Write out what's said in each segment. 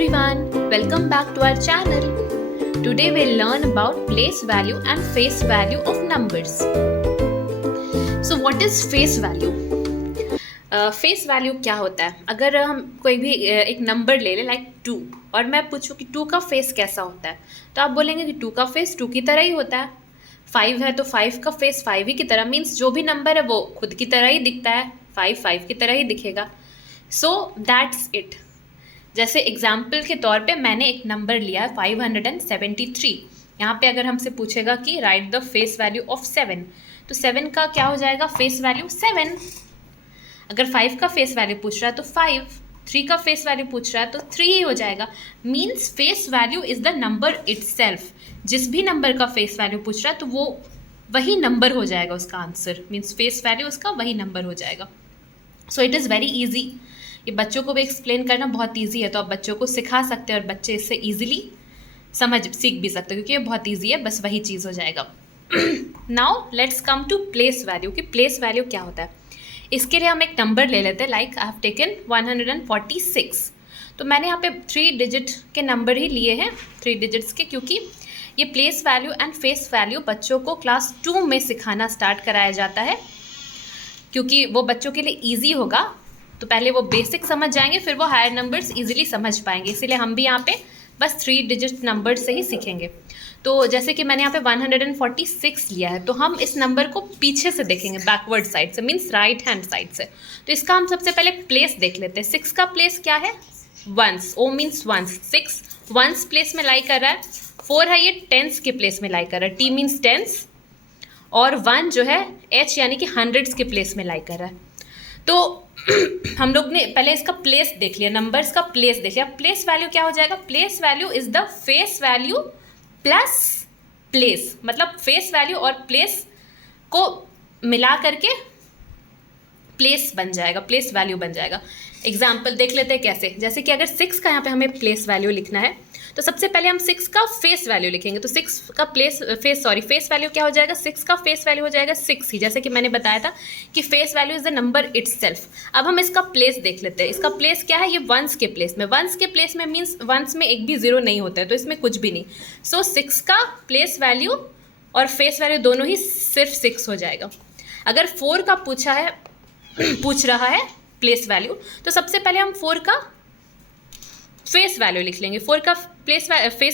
everyone, welcome back to our channel. Today we'll learn about place value and face value of numbers. So what is face value? Face value क्या होता है? अगर हम कोई भी एक नंबर ले लें लाइक 2 और मैं पूछूं कि 2 का फेस कैसा होता है, तो आप बोलेंगे कि 2 का फेस 2 की तरह ही होता है. 5 है तो 5 का फेस 5 ही की तरह, मीन्स जो भी नंबर है वो खुद की तरह ही दिखता है, 5 5 की तरह ही दिखेगा. So that's it. जैसे एग्जाम्पल के तौर पे मैंने एक नंबर लिया है 573. यहाँ पे अगर हमसे पूछेगा कि right the face value of 7, तो 7 का क्या हो जाएगा फेस वैल्यू 7. अगर 5 का फेस वैल्यू पूछ रहा है तो 5, 3 का फेस वैल्यू पूछ रहा है तो 3 ही हो जाएगा. Means face value is the number itself. जिस भी नंबर का फेस वैल्यू पूछ रहा है तो वो वही नंबर हो जाएगा उसका आंसर. मीन्स फेस वैल्यू उसका वही नंबर हो जाएगा. So it is very easy. ये बच्चों को भी एक्सप्लेन करना बहुत ईजी है, तो आप बच्चों को सिखा सकते हैं और बच्चे इससे ईजिली सीख भी सकते हैं, क्योंकि ये बहुत ईजी है, बस वही चीज़ हो जाएगा. Now let's come to place value. कि प्लेस वैल्यू क्या होता है. इसके लिए हम एक नंबर ले लेते हैं. Like I have taken 146. तो मैंने यहाँ पे 3 डिजिट के नंबर ही लिए हैं, 3 डिजिट्स के, क्योंकि ये place value and face value बच्चों को क्लास 2 में सिखाना स्टार्ट कराया जाता है, क्योंकि वो बच्चों के लिए ईजी होगा. तो पहले वो बेसिक समझ जाएंगे, फिर वो हायर नंबर्स इजीली समझ पाएंगे. इसीलिए हम भी यहाँ पे बस 3 डिजिट नंबर से ही सीखेंगे. तो जैसे कि मैंने यहाँ पे 146 लिया है, तो हम इस नंबर को पीछे से देखेंगे, बैकवर्ड साइड से, मीन्स राइट हैंड साइड से. तो इसका हम सबसे पहले प्लेस देख लेते हैं. 6 का प्लेस क्या है? Ones. O means ones. 6 ones place में लाई कर रहा है. 4 है ये टेंस के प्लेस में लाई कर रहा है. T means tens. और 1 जो है एच यानी कि हंड्रेड्स के प्लेस में लाई कर रहा है. तो हम लोग ने पहले इसका प्लेस देख लिया, नंबर्स का प्लेस देख लिया. प्लेस वैल्यू क्या हो जाएगा? Place value is the face value plus place. मतलब फेस वैल्यू और प्लेस को मिला करके प्लेस बन जाएगा, प्लेस वैल्यू बन जाएगा. एग्जाम्पल देख लेते हैं कैसे. जैसे कि अगर 6 का यहाँ पे हमें प्लेस वैल्यू लिखना है, तो सबसे पहले हम 6 का फेस वैल्यू लिखेंगे. तो 6 का फेस वैल्यू क्या हो जाएगा? 6 का फेस वैल्यू हो जाएगा 6 ही, जैसे कि मैंने बताया था कि face value is the number itself. अब हम इसका प्लेस देख लेते हैं. इसका प्लेस क्या है? ये वंस के प्लेस में. वंस के प्लेस में मीन्स वंस में एक भी जीरो नहीं होता है, तो इसमें कुछ भी नहीं. सो 6 का प्लेस वैल्यू और फेस वैल्यू दोनों ही सिर्फ 6 हो जाएगा. अगर 4 का पूछ रहा है प्लेस वैल्यू, तो सबसे पहले हम 4 का फेस वैल्यू लिख लेंगे. 4 का फेस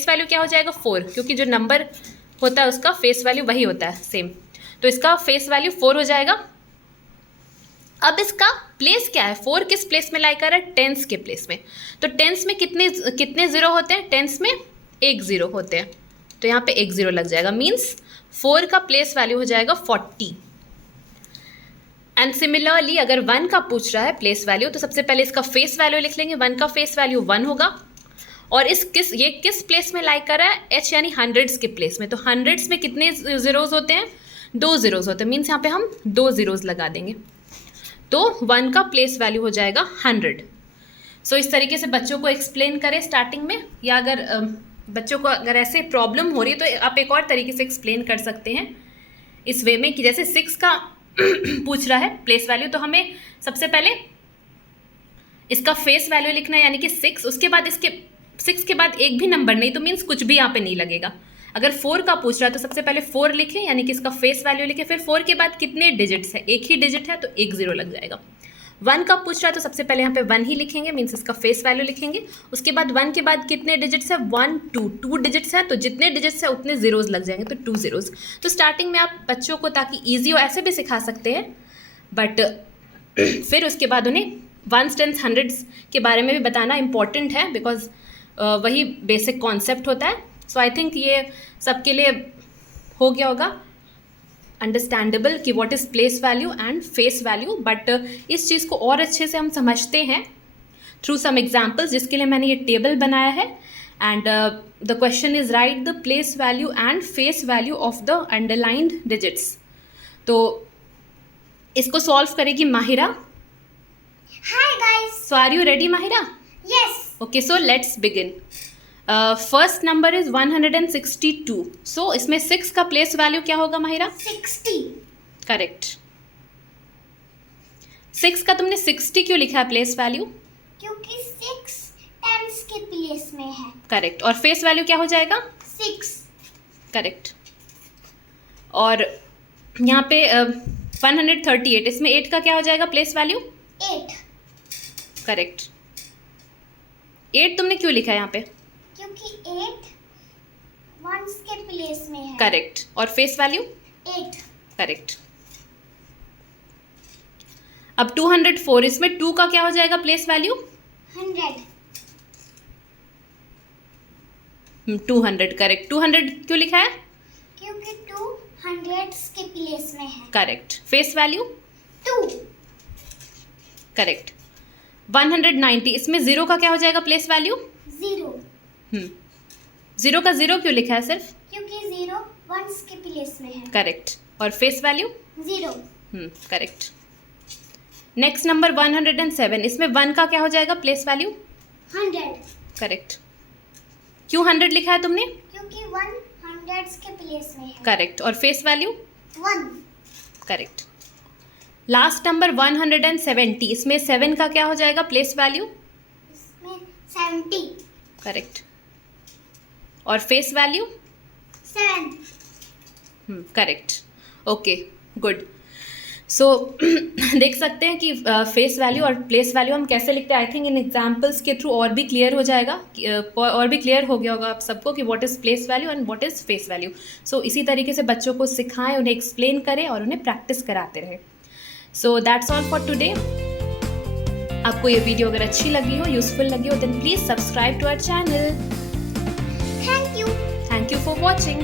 वैल्यू क्या हो जाएगा? 4, क्योंकि जो नंबर होता है उसका फेस वैल्यू वही होता है सेम. तो इसका फेस वैल्यू 4 हो जाएगा. अब इसका प्लेस क्या है? 4 किस प्लेस में लाई कर रहा है? टेंस के प्लेस में. तो टेंस में कितने जीरो होते हैं? टेंस में 1 जीरो होते हैं, तो यहाँ पे 1 जीरो लग जाएगा. मीन्स 4 का प्लेस वैल्यू हो जाएगा 40. एंड सिमिलरली अगर 1 का पूछ रहा है प्लेस वैल्यू, तो सबसे पहले इसका फेस वैल्यू लिख लेंगे. 1 का फेस वैल्यू 1 होगा. और ये किस प्लेस में लाई कर रहा है? एच यानी हंड्रेड्स के प्लेस में. तो हंड्रेड्स में कितने जीरोज होते हैं? 2 जीरोज होते हैं. मीन्स यहाँ पे हम 2 जीरोज लगा देंगे. तो 1 का प्लेस वैल्यू हो जाएगा 100. सो इस तरीके से बच्चों को एक्सप्लेन करें स्टार्टिंग में, या अगर बच्चों को अगर ऐसे प्रॉब्लम हो रही है तो आप एक और तरीके से एक्सप्लेन कर सकते हैं इस वे में कि जैसे 6 का पूछ रहा है प्लेस वैल्यू, तो हमें सबसे पहले इसका फेस वैल्यू लिखना है, यानी कि 6. उसके बाद इसके 6 के बाद एक भी नंबर नहीं, तो मीन्स कुछ भी यहाँ पे नहीं लगेगा. अगर 4 का पूछ रहा है तो सबसे पहले 4 लिखें, यानी कि इसका फेस वैल्यू लिखें. फिर 4 के बाद कितने डिजिट्स है? एक ही डिजिट है, तो 1 जीरो लग जाएगा. 1 का पूछ रहा है तो सबसे पहले यहाँ पे 1 ही लिखेंगे, मीन्स इसका फेस वैल्यू लिखेंगे. उसके बाद 1 के बाद कितने डिजिट्स है? 1 2 डिजिट्स है, तो जितने डिजिट्स है उतने जीरोज लग जाएंगे, तो 2 जीरोज. तो स्टार्टिंग में आप बच्चों को ताकि ईजी हो ऐसे भी सिखा सकते हैं, बट फिर उसके बाद उन्हें वंस टेंस हंड्रेड्स के बारे में भी बताना इम्पॉर्टेंट है, बिकॉज वही बेसिक कॉन्सेप्ट होता है. सो आई थिंक ये सबके लिए हो गया होगा अंडरस्टैंडेबल कि what is place value and face value. But इस चीज़ को और अच्छे से हम समझते हैं थ्रू सम एग्जाम्पल्स, जिसके लिए मैंने ये टेबल बनाया है. And the question is write the place value and face value of the underlined digits. तो इसको सॉल्व करेगी Mahira. Hi guys. So are you ready Mahira? Yes. Okay, so let's begin. First number is 162. So इसमें 6 का place value क्या होगा Mahira? 60. Correct. 6 का तुमने 60 क्यों लिखा है प्लेस वैल्यू? क्योंकि 6 टेंस के प्लेस में है। करेक्ट। और फेस वैल्यू क्या हो जाएगा? 6। करेक्ट। और यहाँ पे 138, इसमें 8 का क्या हो जाएगा प्लेस वैल्यू? 8। करेक्ट। 8 तुमने क्यों लिखा है यहाँ पे? क्योंकि 8 वंस के प्लेस में है। करेक्ट। और फेस वैल्यू? 8। करेक्ट। अब 204, इसमें 2 का क्या हो जाएगा प्लेस वैल्यू? 100। 200। करेक्ट। 200 क्यों लिखा है? क्योंकि 2 हंड्रेड्स के प्लेस में है। करेक्ट। Face value? 2। करेक्ट। 190, इसमें 0 का क्या हो जाएगा प्लेस वैल्यू? 0। 0 का 0 क्यों लिखा है सिर्फ? क्योंकि 0 वंस के प्लेस में है। करेक्ट। और face value? 0। Correct. Next number 107, इसमें 1 का क्या हो जाएगा प्लेस वैल्यू? 100। करेक्ट। क्यों 100 लिखा है तुमने? क्योंकि 1 हंड्रेड्स के प्लेस में है। करेक्ट। और face value? 1। Correct. Last number 170, इसमें 7 का क्या हो जाएगा प्लेस वैल्यू? इसमें 70। करेक्ट। और face value? 7। Correct. Okay, good. So देख सकते हैं कि फेस वैल्यू और प्लेस वैल्यू हम कैसे लिखते हैं। आई थिंक इन एग्जाम्पल्स के थ्रू और भी क्लियर हो जाएगा, और भी क्लियर हो गया होगा आप सबको कि what is place value and what is face value. So इसी तरीके से बच्चों को सिखाएं, उन्हें एक्सप्लेन करें और उन्हें प्रैक्टिस कराते रहें। So that's all for today. आपको ये वीडियो अगर अच्छी लगी हो, यूजफुल लगी हो, then please subscribe to our channel. Thank you. Thank you for watching.